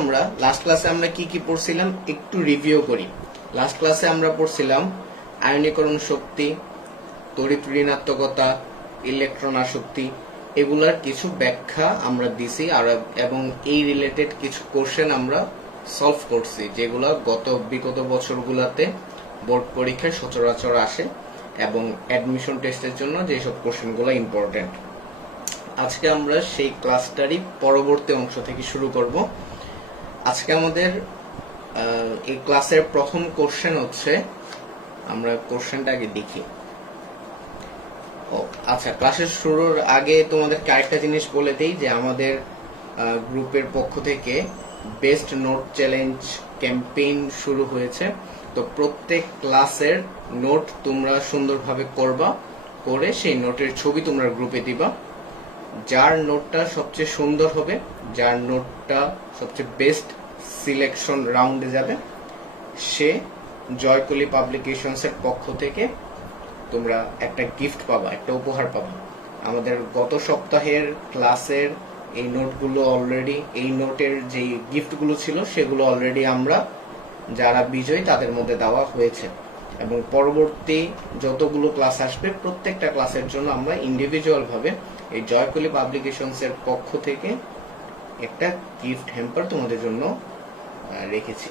আমরা লাস্ট ক্লাসে আমরা কি কি পড়ছিলাম একটু রিভিউ করি। লাস্ট ক্লাসে আমরা পড়ছিলাম আয়নীকরণ শক্তি, তড়িৎ ঋণাত্মকতা, ইলেকট্রন আসক্তি, এগুলার কিছু ব্যাখ্যা আমরা দিছি আর এবং এই রিলেটেড কিছু কোশ্চেন আমরা সলভ করছি যেগুলো বিগত বছরগুলোতে বোর্ড পরীক্ষায় সচরাচর আসে এবং অ্যাডমিশন টেস্টের জন্য যেসব কোশ্চেনগুলো ইম্পর্টেন্ট। আজকে আমরা সেই ক্লাসটারই পরবর্তী অংশ থেকে শুরু করব। আজকে আমাদের এই ক্লাসের প্রথম কোশ্চেন হচ্ছে, আমরা কোশ্চেনটা আগে দেখি। আচ্ছা, ক্লাসের শুরুর আগে তোমাদেরকে আরেকটা জিনিস বলে দেই যে আমাদের গ্রুপের পক্ষ থেকে বেস্ট নোট চ্যালেঞ্জ ক্যাম্পেইন শুরু হয়েছে। তো প্রত্যেক ক্লাসের নোট তোমরা সুন্দরভাবে করবা, করে সেই নোটের ছবি তোমরা গ্রুপে দিবা। যার নোটটা সবচেয়ে সুন্দর হবে, যার নোটটা সবচেয়ে বেস্ট সিলেকশন রাউন্ডে যাবে, সে জয়কলি পাবলিকেশনসের পক্ষ থেকে তোমরা একটা গিফট পাবা, একটা উপহার পাবা। আমাদের গত সপ্তাহের ক্লাসের এই নোটগুলো অলরেডি, এই নোটের যে গিফটগুলো ছিল সেগুলো অলরেডি আমরা যারা বিজয়ী তাদের মধ্যে দেওয়া হয়েছে এবং পরবর্তী যতগুলো ক্লাস আসবে প্রত্যেকটা ক্লাসের জন্য আমরা ইন্ডিভিজুয়াল ভাবে এই জয়কলি পাবলিকেশনসের পক্ষ থেকে একটা গিফট হ্যাম্পার তোমাদের জন্য রেখেছি।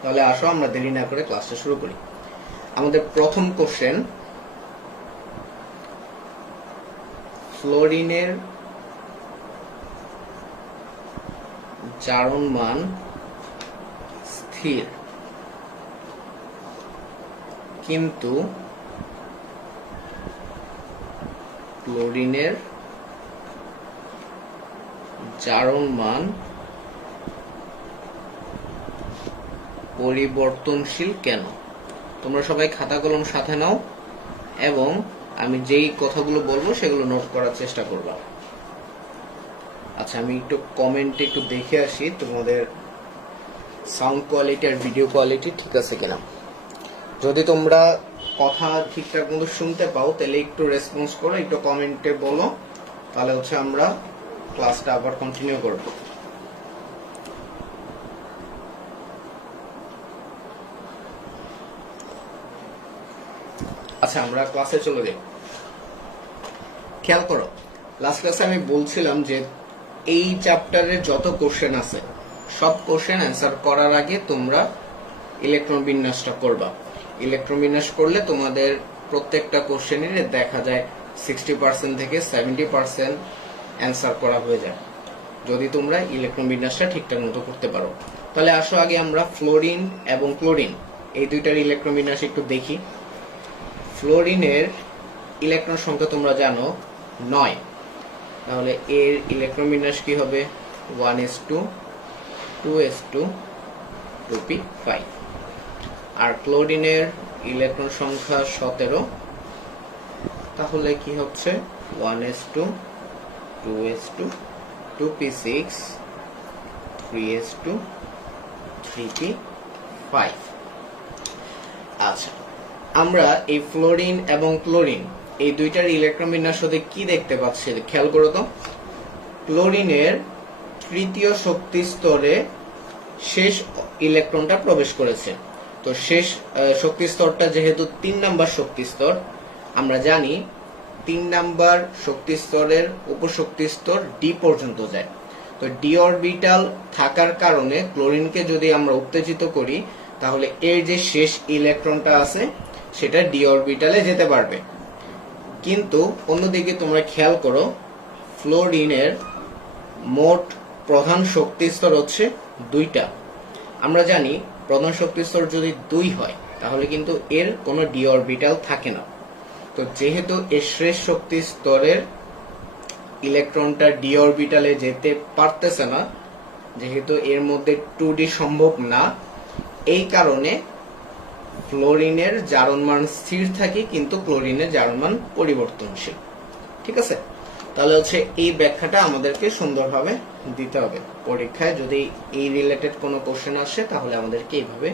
তাহলে আসো আমরা দেরি না করে ক্লাসটা শুরু করি। আমাদের প্রথম কোশ্চেন, ফ্লোরিনের জারণ মান স্থির কিন্তু ক্লোরিনের জারণ মান পরিবর্তনশীল কেন? তোমরা সবাই খাতা কলম সাথে নাও এবং আমি যেই কথাগুলো বলবো সেগুলো নোট করার চেষ্টা করবা। আচ্ছা, আমি একটু কমেন্টে একটু দেখে আসি তোমাদের সাউন্ড কোয়ালিটি আর ভিডিও কোয়ালিটি ঠিক আছে কিনা। যদি তোমরা কথা ঠিকঠাক মতো শুনতে পাও তাহলে একটু রেসপন্স করো, একটু কমেন্টে বলো, তাহলে হচ্ছে আমরা ক্লাসটা আবার কন্টিনিউ করব। আচ্ছা, আমরা ক্লাসে চলে যাই। খেয়াল করো, লাস্ট ক্লাসে আমি বলছিলাম যে এই চ্যাপ্টারের যত কোশ্চেন আছে সব কোশ্চেন অ্যান্সার করার আগে তোমরা ইলেকট্রন বিন্যাসটা করবা। ইলেকট্রন বিন্যাস করলে তোমাদের প্রত্যেকটা কোশ্চেনের দেখা যায় 60% থেকে 70% অ্যান্সার করা হয়ে যায় যদি তোমরা ইলেকট্রন বিন্যাসটা ঠিকঠাক মতো করতে পারো। তাহলে আসো আগে আমরা ফ্লোরিন এবং ক্লোরিন এই দুইটার ইলেকট্রন বিন্যাস একটু দেখি। ফ্লোরিনের ইলেকট্রন সংখ্যা তোমরা জানো 9, তাহলে এর ইলেকট্রন বিন্যাস কি হবে? 1s2 2s2 2p5। আর ক্লোরিনের ইলেকট্রন সংখ্যা 17, তাহলে কি হচ্ছে? 1s2 2s2 2p6 3s2 3p5। আচ্ছা, আমরা এই ফ্লোরিন এবং ক্লোরিন এই দুইটার ইলেকট্রন বিন্যাস হতে কি দেখতে পাচ্ছি? খেয়াল করো তো, ক্লোরিনের তৃতীয় শক্তি স্তরে শেষ ইলেকট্রনটা প্রবেশ করেছে। তো শেষ শক্তি স্তরটা যেহেতু 3 নাম্বার শক্তি স্তর, আমরা জানি 3 নাম্বার শক্তি স্তরের উপশক্তি স্তর ডি পর্যন্ত যায়। তো ডি অরবিটাল থাকার কারণে ক্লোরিনকে যদি আমরা উত্তেজিত করি তাহলে এর যে শেষ ইলেকট্রনটা আছে সেটা ডি অরবিটালে যেতে পারবে। কিন্তু অন্যদিকে তোমরা খেয়াল করো, ফ্লোরিনের মোট প্রধান শক্তি স্তর হচ্ছে 2টা। আমরা জানি প্রধান শক্তি স্তর যদি 2 হয় তাহলে কিন্তু এর কোনো ডি অরবিটাল থাকে না। তো যেহেতু এর শেষ শক্তি স্তরের ইলেকট্রনটা ডি অরবিটালে যেতে পারতেছে না, যেহেতু এর মধ্যে 2d সম্ভব না, এই কারণে ফ্লোরিনের জারণ মান স্থির থাকে কিন্তু ক্লোরিনের জারণ মান পরিবর্তনশীল। ঠিক আছে, তাহলে হচ্ছে এই ব্যাখ্যাটা আমাদেরকে সুন্দরভাবে দিতে হবে। পরীক্ষায় যদি এই রিলেটেড কোনো কোশ্চেন আসে তাহলে আমাদেরকে এইভাবে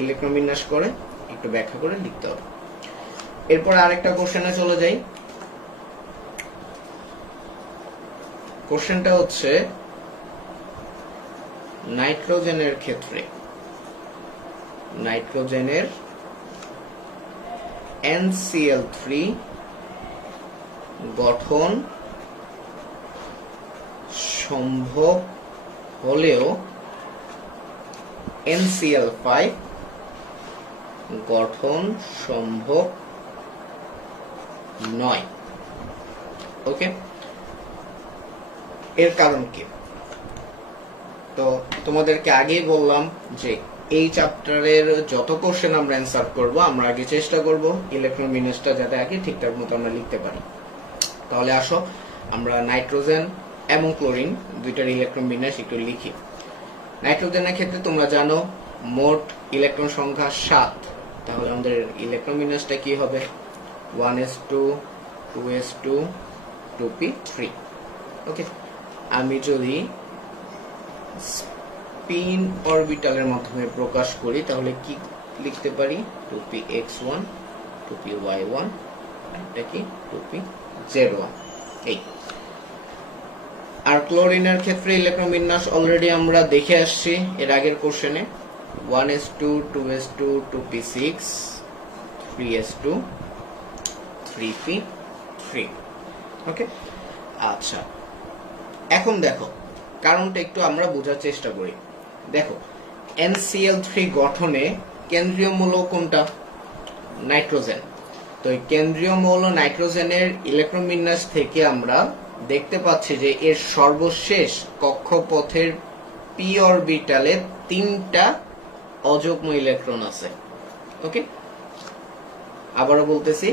ইলেকট্রন বিন্যাস করে একটু ব্যাখ্যা করে লিখতে হবে। এরপর আরেকটা কোশ্চেনে চলে যাই। কোশ্চেনটা হচ্ছে নাইট্রোজেনের ক্ষেত্রে নাইট্রোজেনের NCl3 গঠন সম্ভব হলেও NCl5 গঠন সম্ভব নয়। ওকে, এর কারণ কি? তো তোমাদেরকে আগেই বললাম যে এই চ্যাপ্টারের যত কোশ্চেন আমরা অ্যান্সার করব, আমরা আগে চেষ্টা করব ইলেকট্রন বিন্যাসটা যাতে আগে ঠিকঠাক মতো আমরা লিখতে পারি। তাহলে আসো আমরা নাইট্রোজেন এবং ক্লোরিন দুইটার ইলেকট্রন বিন্যাস একটু লিখি। নাইট্রোজেনের ক্ষেত্রে তোমরা জানো মোট ইলেকট্রন সংখ্যা 7। তাহলে আমাদের ইলেকট্রন বিন্যাসটা কি হবে? 1s2 2s2 2p3। ওকে, আমি যদি স্পিন অরবিটালের মাধ্যমে প্রকাশ করি তাহলে কি লিখতে পারি? 2px1 2py1 এটা কি 2pz1। এই আর ক্লোরিনের ক্ষেত্রে ইলেকট্রন বিন্যাস অলরেডি আমরা দেখে আসছি এর আগের কোশ্চেনে। 1s2 2s2 2p6 3s2 3p3। ওকে, আচ্ছা এখন দেখো কারণটা একটু আমরা বোঝার চেষ্টা করি। দেখো NCl3 গঠনে কেন্দ্রীয় মৌল কোনটা? নাইট্রোজেন। তো এই কেন্দ্রীয় মৌল নাইট্রোজেনের ইলেকট্রন বিন্যাস থেকে আমরা দেখতে পাচ্ছি যে এর সর্বশেষ কক্ষপথের p অরবিটালে 3টা অযুগ্ম ইলেকট্রন আছে। ওকে, আবারও বলতেছি,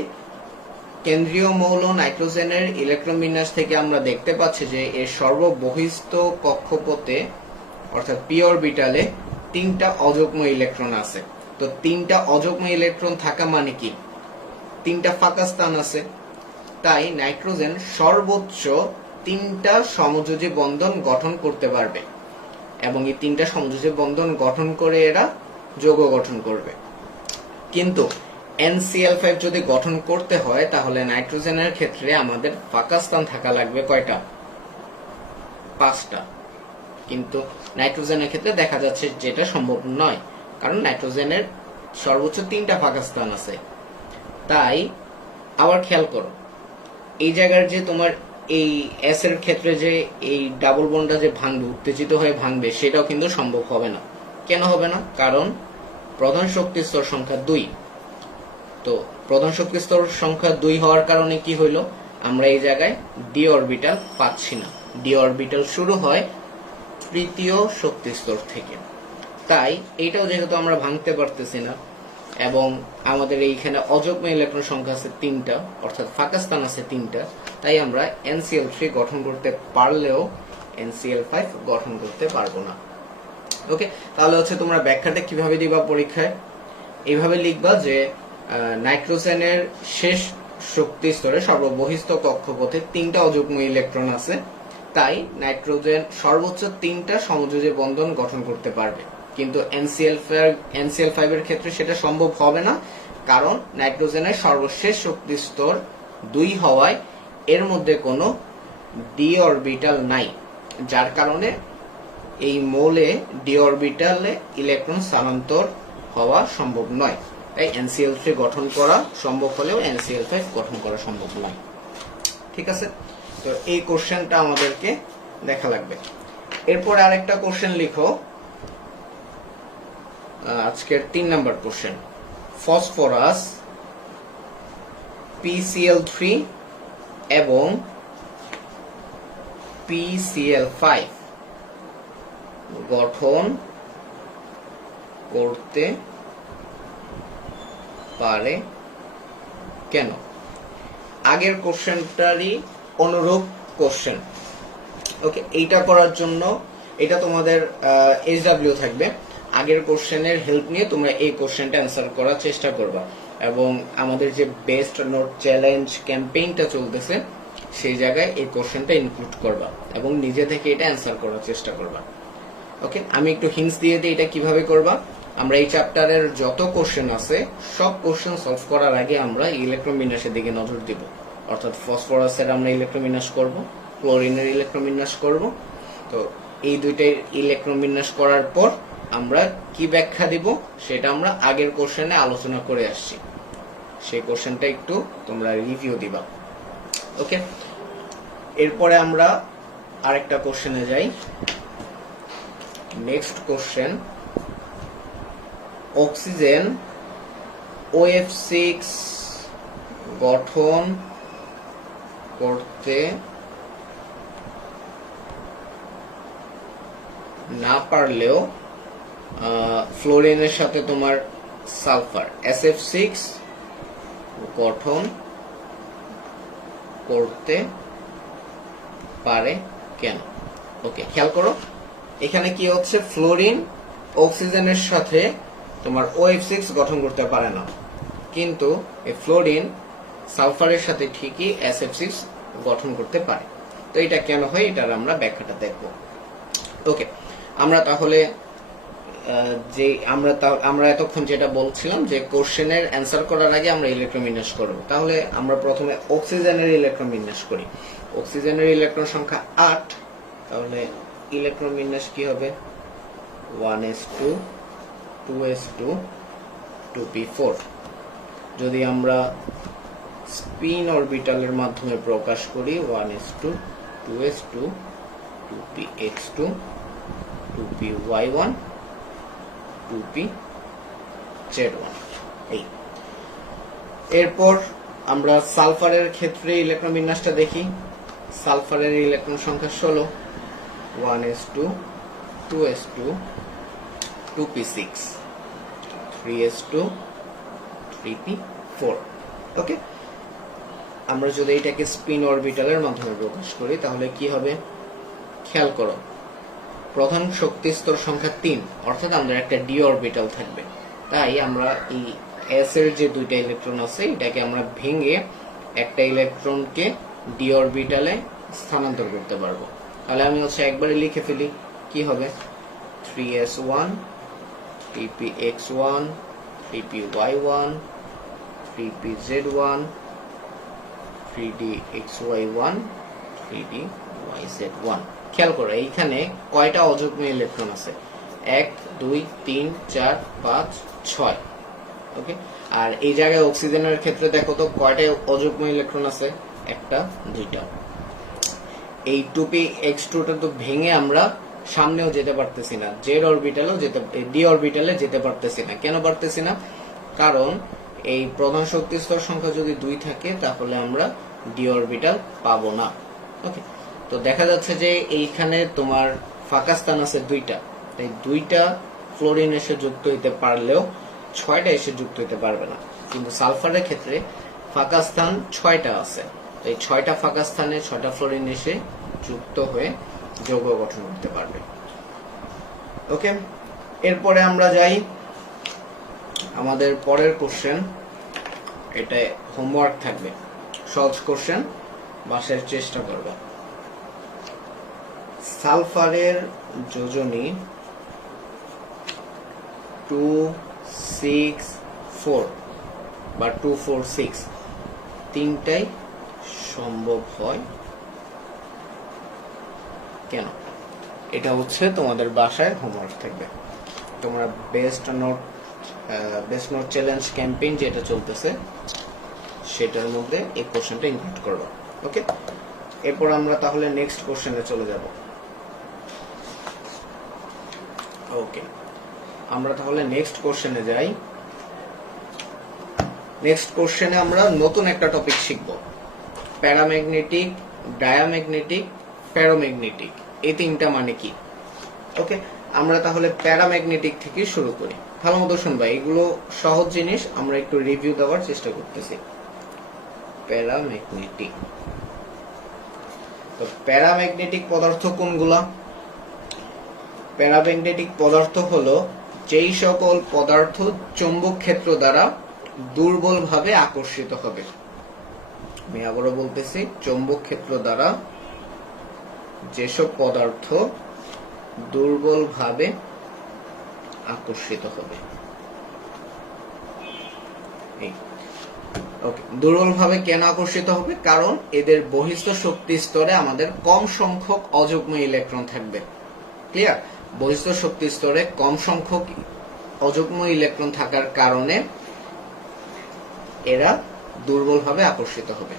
কেন্দ্রীয় মৌল নাইট্রোজেনের ইলেকট্রন বিন্যাস থেকে আমরা দেখতে পাচ্ছি যে এর সর্ববহিস্থ কক্ষপথে অর্থাৎ p অরবিটালে 3টা অযুগ্ম ইলেকট্রন আছে। তো 3টা অযুগ্ম ইলেকট্রন থাকা মানে কি? 3টা ফাঁকা স্থান আছে। তাই নাইট্রোজেন সর্বোচ্চ 3টা সমযোজী বন্ধন গঠন করতে পারবে এবং এই 3টা সমযোজী বন্ধন গঠন করে এরা যৌগ গঠন করবে। কিন্তু NCl5 যদি গঠন করতে হয় তাহলে নাইট্রোজেনের ক্ষেত্রে আমাদের ফাঁকা স্থান থাকা লাগবে কয়টা? 5টা। কিন্তু নাইট্রোজেনের ক্ষেত্রে দেখা যাচ্ছে যেটা সম্ভব নয়, কারণ নাইট্রোজেনের সর্বোচ্চ 3টা ফাঁকা স্থান আছে। তাই আবার খেয়াল করো, এই জায়গার যে তোমার এই S এর ক্ষেত্রে যে এই ডাবল বন্ডটা যে ভাঙবে, উত্তেজিত হয়ে ভাঙবে, সেটাও কিন্তু সম্ভব হবে না। কেন হবে না? কারণ প্রধান শক্তি স্তর সংখ্যা 2। তো প্রধান শক্তি স্তর সংখ্যা 2 হওয়ার কারণে কি হইলো? আমরা এই জায়গায় ডি অরবিটাল পাচ্ছি না। ডি অরবিটাল শুরু হয় তৃতীয় শক্তি স্তর থেকে। তাই এইটাও যেহেতু আমরা ভাঙতে পারতেছি না এবং আমাদের এইখানে অযুগ্ম ইলেকট্রন সংখ্যা আছে 3টা, অর্থাৎ ফাঁকা স্থান আছে 3টা, তাই আমরা NCl3 গঠন করতে পারলেও NCl5 গঠন করতে পারবো না। ওকে, তাহলে হচ্ছে তোমরা ব্যাখ্যাটা কিভাবে দিবা পরীক্ষায়? এইভাবে লিখবা যে নাইট্রোজেনের শেষ শক্তি স্তরে সর্ববহিস্থ কক্ষপথে 3টা অযুগ্ম ইলেকট্রন আছে। তাই নাইট্রোজেন সর্বোচ্চ 3টা সমযোজী বন্ধন গঠন করতে পারবে। কিন্তু NCl5 এর ক্ষেত্রে সেটা সম্ভব হবে না, কারণ নাইট্রোজেনের সর্বশেষ শক্তি স্তর 2 হওয়ায় এর মধ্যে কোনো ডি অরবিটাল নাই, যার কারণে এই মৌলে ডি অরবিটালে ইলেকট্রন স্থানান্তর হওয়া সম্ভব নয়। তাই NCl3 গঠন করা সম্ভব হলেও NCl5 গঠন করা সম্ভব নয়। ঠিক আছে, তো এই কোশ্চেনটা আমাদেরকে দেখা লাগবে। এরপর আরেকটা কোশ্চেন লিখো, আজকের 3 নাম্বার কোশ্চেন। ফসফরাস PCl3 এবং PCl5 গঠন করতে পারে কেন? আগের কোশ্চেনটারই অনুরূপ কোশ্চেন। ওকে, এইটা করার জন্য এটা তোমাদের SW থাকবে। আগের কোশ্চেনের হেল্প নিয়ে তোমরা এই কোশ্চেনটা অ্যান্সার করার চেষ্টা করবা এবং আমাদের যে বেস্ট নোট চ্যালেঞ্জ ক্যাম্পেইনটা চলতেছে সেই জায়গায় এই কোশ্চেনটা ইনক্লুড করবা এবং নিজে থেকে এটা অ্যান্সার করার চেষ্টা করবা। ওকে, আমি একটু হিন্টস দিয়ে দিই এটা কিভাবে করবা। আমরা এই চ্যাপ্টারের যত কোশ্চেন আছে সব কোশ্চেন সলভ করার আগে আমরা ইলেকট্রন বিন্যাসের দিকে নজর দিব। অর্থাৎ ফসফরাসের আমরা ইলেকট্রন বিন্যাস করব, ক্লোরিনের ইলেকট্রন বিন্যাস করব। তো এই দুইটার ইলেকট্রন বিন্যাস করার পর আমরা কি ব্যাখ্যা দিব সেটা আমরা আগের কোশ্চেনে আলোচনা করে আসছি, সেই কোশ্চেনটা একটু তোমরা রিভিউ দিবা। ওকে, এরপরে আমরা আরেকটা কোশ্চেনে যাই। নেক্সট কোশ্চেন, অক্সিজেন OF6 গঠন করতে না পারলেও ফ্লোরিনের সাথে তোমার সালফার SF6 গঠন করতে পারে কেন? ওকে, খেয়াল করো এখানে কি হচ্ছে, ফ্লোরিন অক্সিজেনের সাথে তোমার OF6 গঠন করতে পারে না, কিন্তু এই ফ্লোরিন সালফারের সাথে ঠিকই SF6 গঠন করতে পারে। তো এটা কেন হয়, এটার আমরা ব্যাখ্যাটা দেখব। ওকে, আমরা তাহলে আমরা এতক্ষণ যেটা বলছিলাম যে কোশ্চেনের অ্যান্সার করার আগে আমরা ইলেকট্রন বিন্যাস করব। তাহলে আমরা প্রথমে অক্সিজেনের ইলেকট্রন বিন্যাস করি। অক্সিজেনের ইলেকট্রন সংখ্যা 8, তাহলে ইলেকট্রন বিন্যাস কি হবে, 1s2 2s2 2p4। যদি আমরা স্পিন অরবিটালের মাধ্যমে প্রকাশ করি, 1s2 2s2 2px2 2py1 2pz1। এই এরপর আমরা সালফারের ক্ষেত্রে ইলেকট্রন বিন্যাসটা দেখি। সালফারের ইলেকট্রন সংখ্যা 16, 1s2 2s2 2p6 3s2 3p4। ওকে, আমরা যদি এটাকে স্পিন অরবিটালের মাধ্যমে প্রকাশ করি তাহলে কি হবে, খেয়াল করো প্রধান শক্তি স্তর সংখ্যা 3, অর্থাৎ আমাদের একটা ডি অরবিটাল থাকবে। তাই আমরা এই এস এর যে দুইটা ইলেকট্রন আছে এটাকে আমরা ভেঙে একটা ইলেকট্রনকে ডি অরবিটালে স্থানান্তর করতে পারবো। তাহলে আমি হচ্ছে একবারে লিখে ফেলি, কি হবে 3s1 3px1 3py1 3pz1 3dxy1 3dyz1। খেয়াল করো এইখানে কয়টা অযুগ্ম ইলেকট্রন আছে, 1 2 3 4 5 6। ওকে, আর এই জায়গায় অক্সিজেনের ক্ষেত্রে দেখো তো কয়টা অযুগ্ম ইলেকট্রন আছে, একটা দুইটা। এই 2px2টা তো ভেঙে আমরা সামনেও যেতে পারতেছি না, জেড অরবিটালেও ডি অরবিটালে যেতে পারতেছি না। কেন পারতেছি না, কারণ এই প্রধান শক্তি স্তর সংখ্যা যদি 2 থাকে তাহলে আমরা ডি অরবিটাল পাবো না। ওকে, তো দেখা যাচ্ছে যে এইখানে তোমার ফাঁকা স্থান আছে 2টা, তাই 2টা ফ্লোরিন এসে যুক্ত হইতে পারলেও 6টা এসে যুক্ত হইতে পারবে না। কিন্তু সালফারের ক্ষেত্রে ফাঁকা স্থান 6টা আছে, তাই 6টা ফাঁকা স্থানে 6টা ফ্লোরিন এসে যুক্ত হয়ে যৌগ গঠন করতে পারবে। ওকে, এরপরে আমরা যাই আমাদের পরের কোশ্চেন। এটা হোমওয়ার্ক থাকবে, সহজ কোশ্চেন, বাসায় চেষ্টা করবে। সালফারের যোজনী 264 বা 246 তিনটাই সম্ভব হয় কেন? এটা হচ্ছে তোমাদের বাসায় হোমওয়ার্ক থাকবে। তোমরা বেস্ট নোট চ্যালেঞ্জ ক্যাম্পেইন যেটা চলতেছে সেটার মধ্যে এই কোশ্চেনটা ইনক্লুড করবে। ওকে, এরপর আমরা তাহলে নেক্সট কোশ্চেনে চলে যাব। ওকে, আমরা তাহলে নেক্সট কোশ্চেনে যাই। নেক্সট কোশ্চেনে আমরা নতুন একটা টপিক শিখব, প্যারাম্যাগনেটিক, ডায়াম্যাগনেটিক, ফেরোম্যাগনেটিক। এই তিনটা মানে কি? ওকে, আমরা তাহলে প্যারাম্যাগনেটিক থেকে শুরু করি। ভালো মতো শুনবা, এগুলো সহজ জিনিস, আমরা একটু রিভিউ দেওয়ার চেষ্টা করতেছি। প্যারাম্যাগনেটিক, তো প্যারাম্যাগনেটিক পদার্থ কোনগুলা? প্যারাম্যাগনেটিক পদার্থ হলো যেই সকল পদার্থ চৌম্বক ক্ষেত্র দ্বারা দুর্বলভাবে আকর্ষিত হবে। আমি আবারও বলতেছি, চৌম্বক ক্ষেত্র দ্বারা যেসব পদার্থ দুর্বলভাবে আকর্ষিত হবে। ওকে, দুর্বলভাবে কেন আকর্ষিত হবে? কারণ এদের বহিস্থ শক্তি স্তরে আমাদের কম সংখ্যক অযুগ্ম ইলেকট্রন থাকবে। ক্লিয়ার? বহিস্থ শক্তি স্তরে কম সংখ্যক অযুগ্ম ইলেকট্রন থাকার কারণে এরা দুর্বলভাবে আকর্ষিত হবে।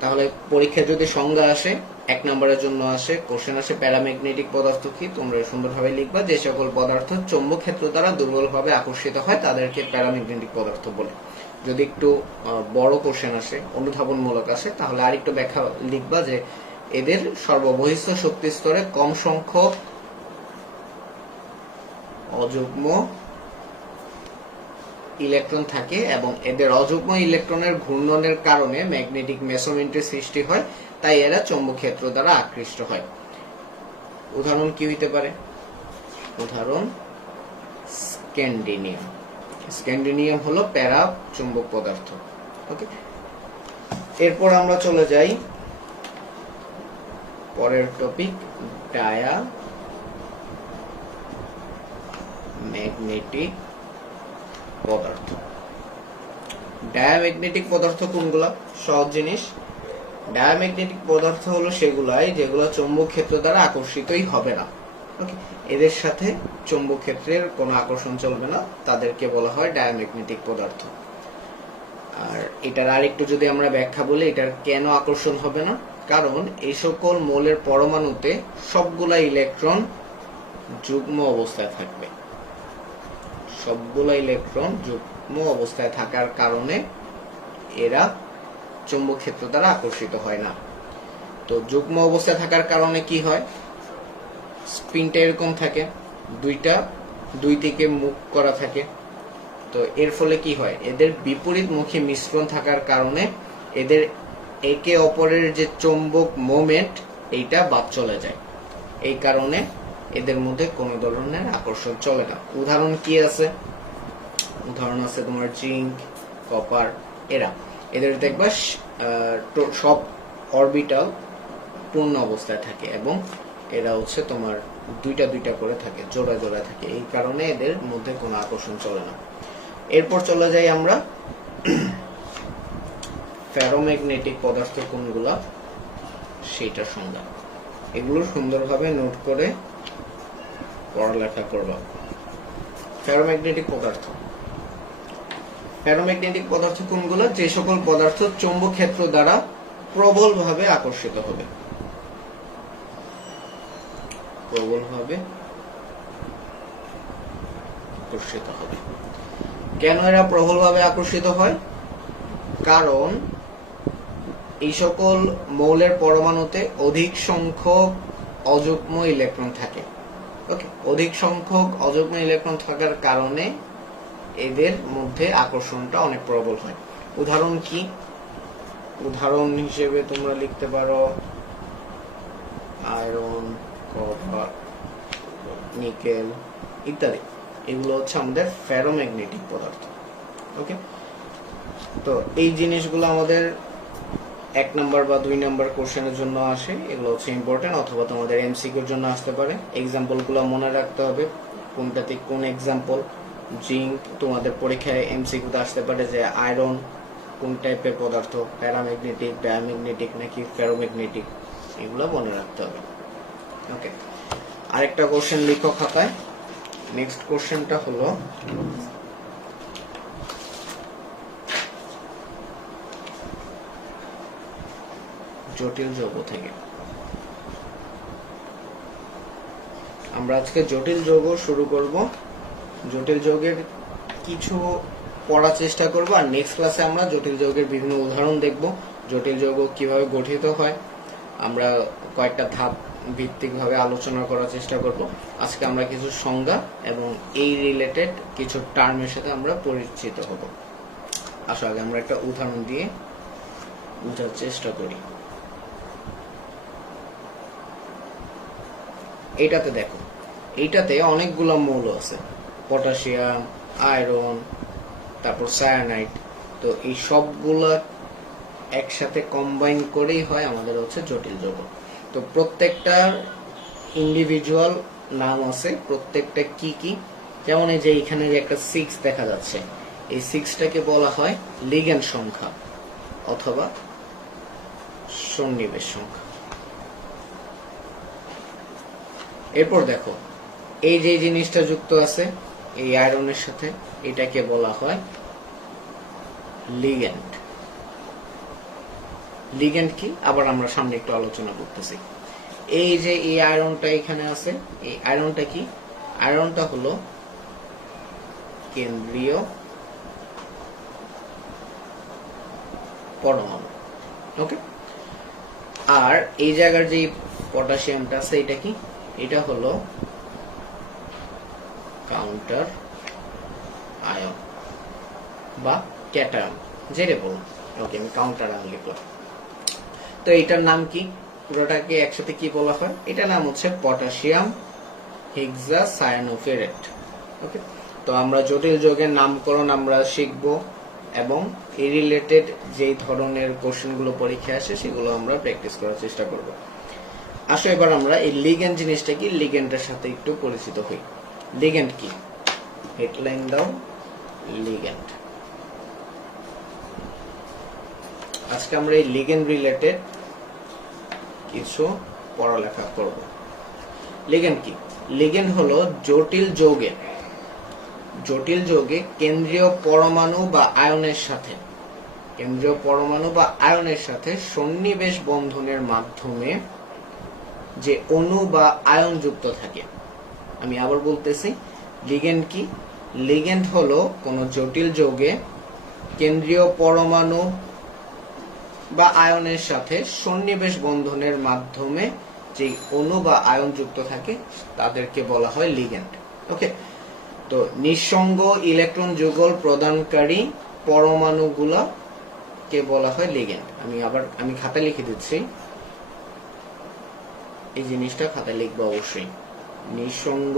তাহলে পরীক্ষায় যদি সংজ্ঞা আসে, 1 নম্বরের জন্য আসে, কোশ্চেন আসে প্যারাম্যাগনেটিক পদার্থ কি, তোমরা সুন্দরভাবে লিখবা যে সকল পদার্থ চৌম্বক ক্ষেত্র দ্বারা দুর্বলভাবে আকর্ষিত হয় তাদেরকে প্যারাম্যাগনেটিক পদার্থ বলে। যদি একটু বড় কোশ্চেন আসে, অনুধাবনমূলক আসে, তাহলে আরেকটু ব্যাখ্যা লিখবা যে এদের সর্ববহিস্থ শক্তি স্তরে কম সংখ্যক অযুগ্ম ইলেকট্রন থাকে এবং এদের অযুগ্ম ইলেকট্রনের ঘূর্ণনের কারণে ম্যাগনেটিক মেসোমেন্টের সৃষ্টি হয়, তাই এরা চৌম্বক ক্ষেত্র দ্বারা আকৃষ্ট হয়। উদাহরণ কি হইতে পারে? উদাহরণ স্ক্যান্ডিনিয়াম। স্ক্যান্ডিনিয়াম হলো প্যারা চুম্বক পদার্থ। ওকে, এরপর আমরা চলে যাই পরের টপিক, ডায়াম্যাগনেটিক পদার্থ। ডায়াম্যাগনেটিক পদার্থ কোনগুলা? সহজ জিনিস। ডায়াম্যাগনেটিক পদার্থ হলো সেগুলাই যেগুলো চৌম্বক ক্ষেত্র দ্বারা আকর্ষিতই হবে না। ওকে, এদের সাথে চৌম্বক ক্ষেত্রের কোনো আকর্ষণ চলবে না, তাদেরকে বলা হয় ডায়াম্যাগনেটিক পদার্থ। আর এটার আরেকটু যদি আমরা ব্যাখ্যা বলি, এটার কেন আকর্ষণ হবে না, কারণ এই সকল মৌলের পরমাণুতে সবগুলা ইলেকট্রন যুগ্ম অবস্থায় থাকবে। সবগুলা ইলেকট্রন যুগ্ম অবস্থায় থাকার কারণে এরা চৌম্বক ক্ষেত্র দ্বারা আকর্ষিত হয় না। তো যুগ্ম অবস্থায় থাকার কারণে কি হয়? স্পিনটা এরকম থাকে, দুই দিকে মুখ করা থাকে। তো এর ফলে কি হয়? এদের বিপরীতমুখী মিশ্রণ থাকার কারণে এদের একে অপরের যে চৌম্বক মোমেন্ট, এইটা বাদ চলে যায়। এই কারণে এদের মধ্যে কোনো ধরনের আকর্ষণ চলে না। উদাহরণ কি আছে? উদাহরণ আছে তোমার জিঙ্ক, কপার। এদের দেখবা সব অরবিটাল পূর্ণ অবস্থায় থাকে এবং এরা হচ্ছে তোমার দুইটা করে থাকে, জোড়া থাকে। এই কারণে এদের মধ্যে কোনো আকর্ষণ চলে না। এরপর চলে যাই আমরা ফেরোম্যাগনেটিক পদার্থ কোনগুলা সেটার সংজ্ঞা। এগুলো সুন্দরভাবে নোট করে পড়ালেখা করবা। ফেরোম্যাগনেটিক পদার্থ কোনগুলো? যে সকল পদার্থ চৌম্বক ক্ষেত্র দ্বারা প্রবলভাবে আকর্ষিত হবে। কেন এরা প্রবলভাবে আকর্ষিত হয়? কারণ এই সকল মৌলের পরমাণুতে অধিক সংখ্যক অযুগ্ম ইলেকট্রন থাকে। ওকে, অধিক সংখ্যক অযুগ্ম ইলেকট্রন থাকার কারণে এদের মধ্যে আকর্ষণটা অনেক প্রবল হয়। উদাহরণ কি? উদাহরণ হিসেবে তোমরা লিখতে পারো আয়রন, কপার, নিকেল ইত্যাদি। এগুলো হচ্ছে আমাদের ফেরোম্যাগনেটিক পদার্থ। ওকে, তো এই জিনিসগুলো আমাদের 1 নম্বর বা 2 নম্বর কোশ্চেনের জন্য আসে। এগুলো হচ্ছে ইম্পর্টেন্ট, অথবা তোমাদের এমসিকিউর জন্য আসতে পারে। এক্সাম্পলগুলো মনে রাখতে হবে, কোনটাতে কোন এক্সাম্পল। জিঙ্ক তোমাদের পরীক্ষায় এমসিকিউতে আসতে পারে যে আয়রন কোন টাইপের পদার্থ, প্যারাম্যাগনেটিক, ডায়াম্যাগনেটিক নাকি ফেরোম্যাগনেটিক, এগুলো মনে রাখতে হবে। ওকে, আরেকটা কোশ্চেন লিখো খাতায়। নেক্সট কোশ্চেনটা হলো জটিল যৌগ থেকে। আমরা আজকে জটিল যৌগ শুরু করব। জটিল যৌগের কিছু পড়ার চেষ্টা করব, আর নেক্সট ক্লাসে আমরা জটিল যৌগের বিভিন্ন উদাহরণ দেখব। জটিল যৌগ কিভাবে গঠিত হয় আমরা কয়েকটা ধাপ ভিত্তিকভাবে আলোচনা করার চেষ্টা করব। আজকে আমরা কিছু সংজ্ঞা এবং এই রিলেটেড কিছু টার্মের সাথে আমরা পরিচিত হব। আসলে আগে আমরা একটা উদাহরণ দিয়ে বোঝার চেষ্টা করি। এইটাতে দেখো, এইটাতে অনেকগুলো মৌল আছে, পটাশিয়াম, আয়রন, তারপর সায়ানাইড। তো এই সবগুলো একসাথে কম্বাইন করেই হয় আমাদের হচ্ছে জটিল যৌগ। তো প্রত্যেকটার ইন্ডিভিজুয়াল নাম আছে, প্রত্যেকটা কি কি। যেমন এই যে এখানে যে একটা 6 দেখা যাচ্ছে, এই 6টাকে বলা হয় লিগ্যান্ড সংখ্যা অথবা সন্নিবেশ সংখ্যা। এরপর দেখো এই যে জিনিসটা যুক্ত আছে এই আয়রনের সাথে, এটাকে বলা হয় লিগ্যান্ড। লিগ্যান্ড কি আবার আমরা সামনে একটু আলোচনা করতেছি। এই যে এই আয়রনটা এখানে আছে, এই আয়রনটা কি? আয়রনটা হলো কেন্দ্রীয় পরমাণু। ওকে, আর এই জায়গার যে পটাশিয়ামটা আছে এটা কি? এটা হলো কাউন্টার আয়ন বা ক্যাটায়ন, যেটা বলুন। ওকে, আমি কাউন্টার আয়ন লিখলাম। তো এটার নাম কি? পুরোটাকে একসাথে কি বলা হয়? এটার নাম হচ্ছে পটাশিয়াম হেক্সাসায়ানোফেরেট। ওকে, তো আমরা জটিল যৌগের নামকরণ আমরা শিখব এবং এই রিলেটেড যে ধরনের কোশ্চেনগুলো পরীক্ষায় আসে সেগুলো আমরা প্র্যাকটিস করার চেষ্টা করব। আসো এবার আমরা এই লিগ্যান্ড জিনিসটা কি, লিগ্যান্ডের সাথে একটু পরিচিত হই। লিগ্যান্ড কি? হেডলাইন দাও, লিগ্যান্ড। আজকে আমরা এই লিগ্যান্ড রিলেটেড কিছু পড়ালেখা করব। লিগ্যান্ড কি? লিগ্যান্ড হলো জটিল যৌগে কেন্দ্রীয় পরমাণু বা আয়নের সাথে সন্নিবেশ বন্ধনের মাধ্যমে যে অণু বা আয়ন যুক্ত থাকে। আমি আবার বলতেছি, লিগ্যান্ড কি? লিগ্যান্ড হলো কোন জটিল যৌগে কেন্দ্রীয় পরমাণু বা আয়নের সাথে সন্নিবেশ বন্ধনের মাধ্যমে যে অণু বা আয়ন যুক্ত থাকে তাদেরকে বলা হয় লিগ্যান্ড। ওকে, তো নিঃসঙ্গ ইলেকট্রন যুগল প্রদানকারী পরমাণুগুলা কে বলা হয় লিগ্যান্ড। আমি খাতায় লিখে দিচ্ছি, এই জিনিসটা খাতায় লিখবো অবশ্যই। নিঃসঙ্গ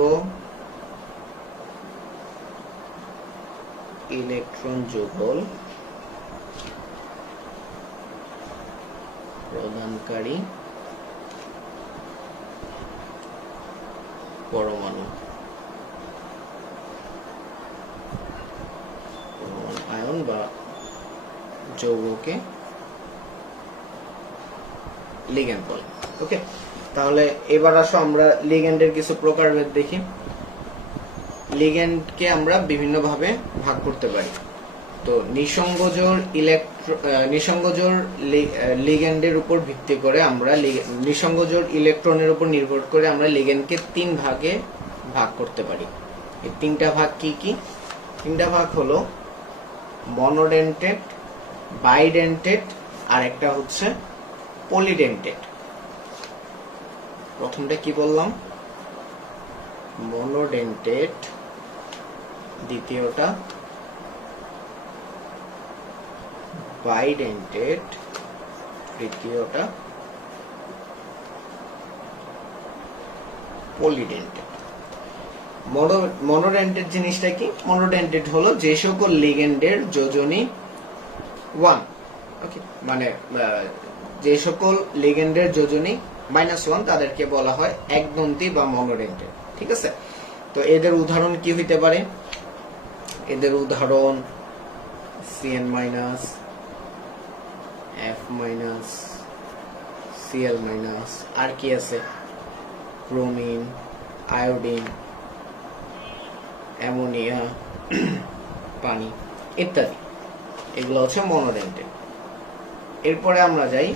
ইলেকট্রন যুগল প্রদানকারী পরমাণু আয়ন বা যৌগকে লিগ্যান্ড বলে। ওকে, তাহলে এবার আসো আমরা লিগ্যান্ডের কিছু প্রকারভেদ দেখি। লিগ্যান্ডকে আমরা বিভিন্ন ভাবে ভাগ করতে পারি। তো নিঃসংযোজর লিগ্যান্ডের উপর ভিত্তি করে আমরা নিঃসংযোজর ইলেকট্রনের উপর নির্ভর করে আমরা লিগ্যান্ডকে 3 ভাগে ভাগ করতে পারি। এই 3টা ভাগ কি কি? 3টা ভাগ হলো মনোডেন্টেড, বাইডেন্টেড আর একটা হচ্ছে পলিডেন্টেড। প্রথমটা কি বললাম? মনোডেন্টেড, দ্বিতীয়টা বাইডেন্টেড, তৃতীয়টা পলিডেন্টেড। মনোডেন্টেড জিনিসটা কি? মনোডেন্টেড হলো যে সকল লিগ্যান্ডের যোজনী 1, ওকে, মানে যে সকল লিগ্যান্ডের যোজনী -1 তাদেরকে বলা হয় একদন্তী বা মনোডেন্টেড। ঠিক আছে, তো এদের উদাহরণ কি হইতে পারে? এদের উদাহরণ CN-, F-, Cl-, আর কি আছে? ব্রোমিন, আয়োডিন, অ্যামোনিয়া, পানি ইত্যাদি। এগুলো হচ্ছে মনোডেন্টেড। এরপরে আমরা যাই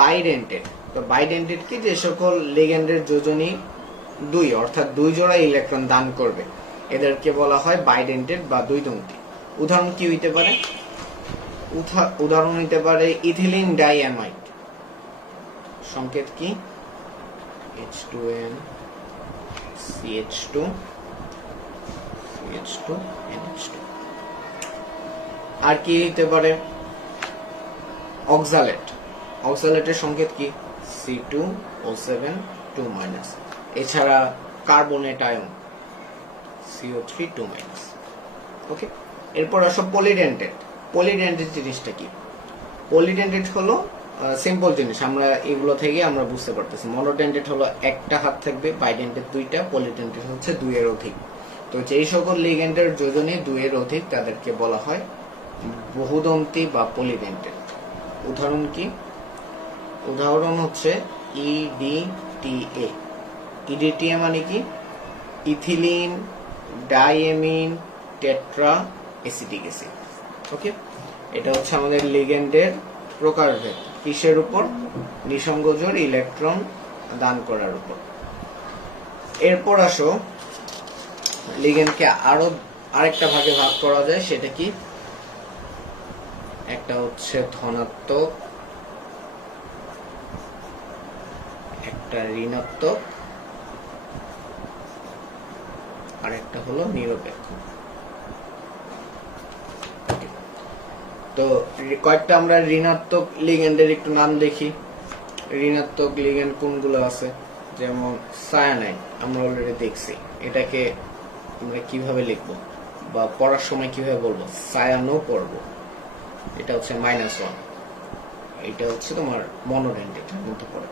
বাইডেন্টেড। তো বাইডেন্টেড কি? যে সকল লিগ্যান্ডের যোজনী 2 অর্থাৎ 2 জোড়া ইলেকট্রন দান করবে, এদেরকে বলা হয় বাইডেন্টেড বা দ্বৈদন্তী। উদাহরণ কি হইতে পারে? উদাহরণ হইতে পারে ইথিলিন ডাইঅ্যামাইড। সংকেত কি? H2N CH2 NH2। আর কি হইতে পারে? অক্সালেট। অক্সালেটের সংকেত কি? C2O7 2-। এছাড়া কার্বনেট আয়ন CO3 2-। ওকে, এরপর আসো পলিডেন্টেড। পলিডেন্টেড জিনিসটা কি? পলিডেন্টেড হলো সিম্পল জিনিস, আমরা এগুলো থেকে আমরা বুঝতে পারতেছি। মনোডেন্টেড হলো একটা হাত থাকবে, বাইডেন্টেড 2টা, পলিডেন্টেড হচ্ছে 2 এর অধিক। তো যেই সকল লিগ্যান্ডের যোজনী 2 এর অধিক তাদেরকে বলা হয় বহুদন্তী বা পলিডেন্টেড। উদাহরণ কি? উদাহরণ হচ্ছে EDTA। ইডিটিএ মানে কি? Ethylene diamine tetra acetic acid. Okay, এটা হচ্ছে আমাদের লিগ্যান্ডের প্রকারভেদ। কিসের উপর? নিঃসংযোজক ইলেকট্রন দান করার উপর। এরপর আসো লিগ্যান্ডকে আরেকটা ভাগে ভাগ করা যায়, সেটা কি? একটা হচ্ছে ধনাত্মক, একটা ঋণাত্মক, আর একটা হলো নিরপেক্ষ। তো কয়েকটা আমরা ঋণাত্মক লিগ্যান্ডের একটু নাম দেখি। ঋণাত্মক লিগ্যান্ড কোনগুলো আছে? যেমন সায়ানাইড আমরা অলরেডি দেখছি। এটাকে আমরা কিভাবে লিখবো বা পড়ার সময় কিভাবে বলবো? সায়ানো পড়বো, এটা হচ্ছে -1, এটা হচ্ছে তোমার মনোডেন্টিকের মধ্যে পড়ে।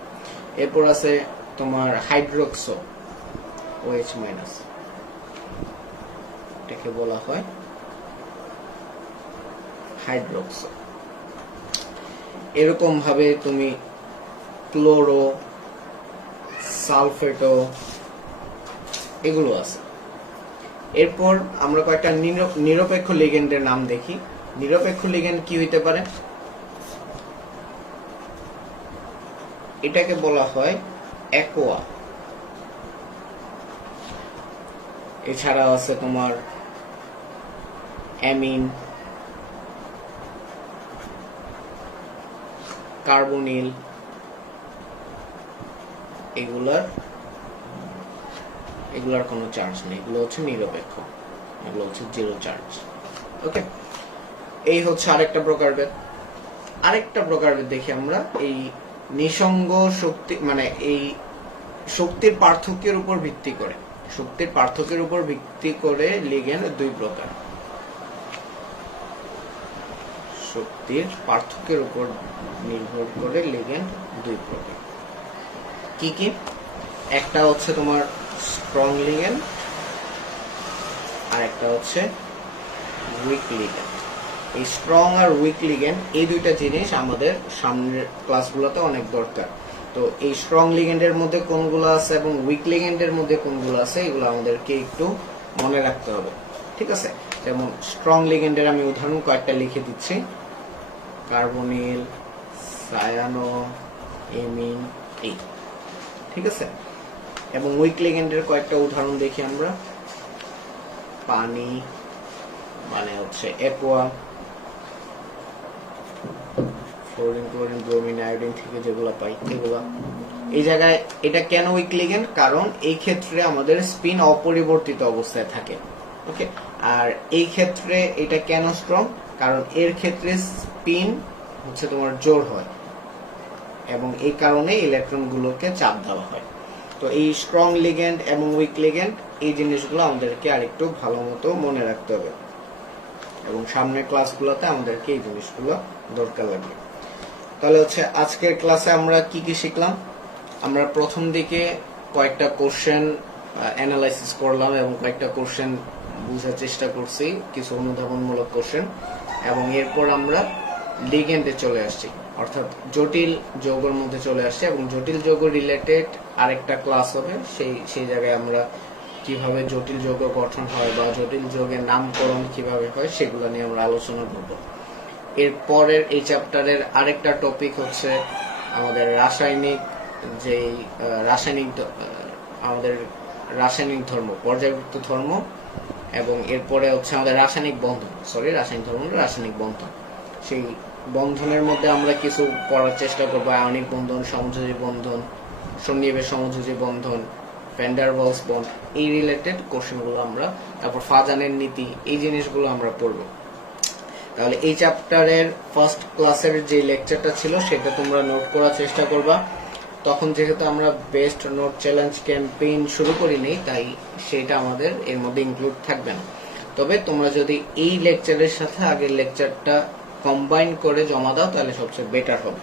এরপর আছে তোমার হাইড্রোক্সো OH-, এটাকে বলা হয় হাইড্রোক্সো। এরকম ভাবে তুমি ক্লোরো, সালফেটো, এগুলো আছে। এরপর আমরা কয়েকটা নিরপেক্ষ লিগ্যান্ডের নাম দেখি। নিরপেক্ষ লিগ্যান্ড কি হইতে পারে? এটাকে বলা হয় অ্যাকোয়া। এছাড়া আছে তোমার অ্যামিন, কার্বনিল, এগুলার কোনো চার্জ নেই, এগুলো হচ্ছে নিরপেক্ষ, এগুলো হচ্ছে জিরো চার্জ। ওকে, এই হচ্ছে আরেকটা প্রকারভেদ। আরেকটা প্রকারভেদ দেখি আমরা, এই নিঃসঙ্গ শক্তি মানে এই শক্তির পার্থক্যের উপর ভিত্তি করে, শক্তির পার্থক্যের উপর ভিত্তি করে লিগ্যান্ড দুই প্রকার। শক্তির পার্থক্যের উপর নির্ভর করে লিগ্যান্ড দুই প্রকার। কি কি? একটা হচ্ছে তোমার স্ট্রং লিগ্যান্ড, আর একটা হচ্ছে উইক লিগ্যান্ড। এই স্ট্রং আর উইক লিগ্যান্ড, এই দুইটা জিনিস আমাদের সামনের ক্লাসগুলোতে অনেক দরকার। তো এই স্ট্রং লিগ্যান্ডের মধ্যে কোনগুলো আছে এবং উইক লিগ্যান্ডের মধ্যে কোনগুলো আছে, এগুলো আমাদেরকে একটু মনে রাখতে হবে। ঠিক আছে, যেমন স্ট্রং লিগ্যান্ডের আমি উদাহরণ কয়েকটা লিখে দিচ্ছি। কার্বনিল, সায়ানো, এমিন, এই। ঠিক আছে, এবং উইক লিগ্যান্ডের কয়েকটা উদাহরণ দেখি আমরা। পানি মানে হচ্ছে aqua, fluorine, chlorine, bromine, iodine থেকে যেগুলো পাই এগুলো। এই জায়গায় এটা কেন উইক লিগ্যান্ড? কারণ এই ক্ষেত্রে আমাদের স্পিন অপরিবর্তিত অবস্থায় থাকে। ওকে, আর এই ক্ষেত্রে এটা কেন স্ট্রং? কারণ এর ক্ষেত্রে স্পিন হচ্ছে তোমার জোর হয় এবং এই কারণে ইলেকট্রনগুলোকে চাপ দেওয়া হয়। তো এই স্ট্রং লিগ্যান্ড এবং উইক লিগ্যান্ড, এই জিনিসগুলো আমাদেরকে আরেকটু ভালো মতো মনে রাখতে হবে এবং সামনের ক্লাসগুলোতে আমাদেরকে এই জিনিসগুলো দরকার লাগবে। তাহলে হচ্ছে আজকের ক্লাসে আমরা কি কি শিখলাম? আমরা প্রথম দিকে কয়েকটা কোশ্চেন অ্যানালাইসিস করলাম এবং কয়েকটা কোশ্চেন বোঝার চেষ্টা করছি, কিছু অনুধাবনমূলক কোশ্চেন, এবং এরপর আমরা লিগ্যান্ডে চলে আসছি, অর্থাৎ জটিল যৌগের মধ্যে চলে আসছি, এবং জটিল যৌগ রিলেটেড আরেকটা ক্লাস হবে। সেই জায়গায় আমরা কিভাবে জটিল যৌগ গঠন হয় বা জটিল যৌগের নামকরণ কিভাবে হয় সেগুলো নিয়ে আমরা আলোচনা করব। এরপরের এই চ্যাপ্টারের আরেকটা টপিক হচ্ছে আমাদের আমাদের রাসায়নিক ধর্ম, পর্যায়বৃত্ত ধর্ম, এবং এরপরে হচ্ছে আমাদের রাসায়নিক বন্ধন, রাসায়নিক বন্ধন। সেই বন্ধনের মধ্যে আমরা কিছু পড়ার চেষ্টা করবো। আয়নিক বন্ধন, সমযোজী বন্ধন, সন্নিবেশ সমযোজী বন্ধন, ভ্যান ডার ওয়ালস বন্ড, এই রিলেটেড কোশ্চেনগুলো আমরা, তারপর ফাজানের নীতি, এই জিনিসগুলো আমরা পড়ব। তাহলে এই চ্যাপ্টারের ফার্স্ট ক্লাসের যে লেকচারটা ছিল সেটা তোমরা নোট করার চেষ্টা করবা। তখন যেহেতু আমরা বেস্ট নোট চ্যালেঞ্জ ক্যাম্পেইন শুরু করিনি, তাই সেটা আমাদের এর মধ্যে ইনক্লুড থাকবে না। তবে তোমরা যদি এই লেকচারের সাথে আগের লেকচারটা কম্বাইন করে জমা দাও তাহলে সবচেয়ে বেটার হবে।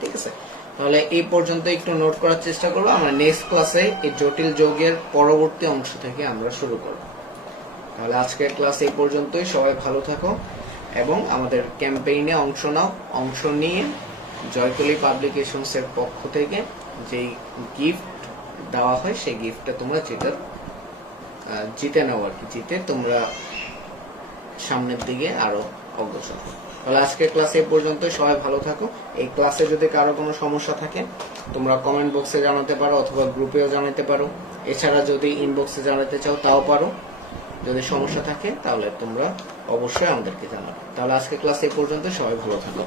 ঠিক আছে, তাহলে এই পর্যন্ত একটু নোট করার চেষ্টা করবো। আমরা নেক্সট ক্লাসে এই জটিল যৌগের পরবর্তী অংশ থেকে আমরা শুরু করব। তাহলে আজকের ক্লাস এই পর্যন্তই। সবাই ভালো থাকো এবং আমাদের ক্যাম্পেইনে অংশ নাও। অংশ নিয়ে জয়কলি পাবলিকেশনস এর পক্ষ থেকে যেই গিফট দেওয়া হয় সেই গিফটটা তোমরা জিতে নাও আর কি, জিতে তোমরা সামনের দিকে আরো অগ্রসর। তাহলে আজকের ক্লাসে এই পর্যন্ত, সবাই ভালো থাকো। এই ক্লাসে যদি কারো কোনো সমস্যা থাকে তোমরা কমেন্ট বক্সে জানাতে পারো অথবা গ্রুপেও জানাতে পারো, এছাড়া যদি ইনবক্সে জানাতে চাও তাও পারো। যদি সমস্যা থাকে তাহলে তোমরা অবশ্যই আমাদেরকে জানাবে। তাহলে আজকের ক্লাসে এই পর্যন্ত, সবাই ভালো থাকো।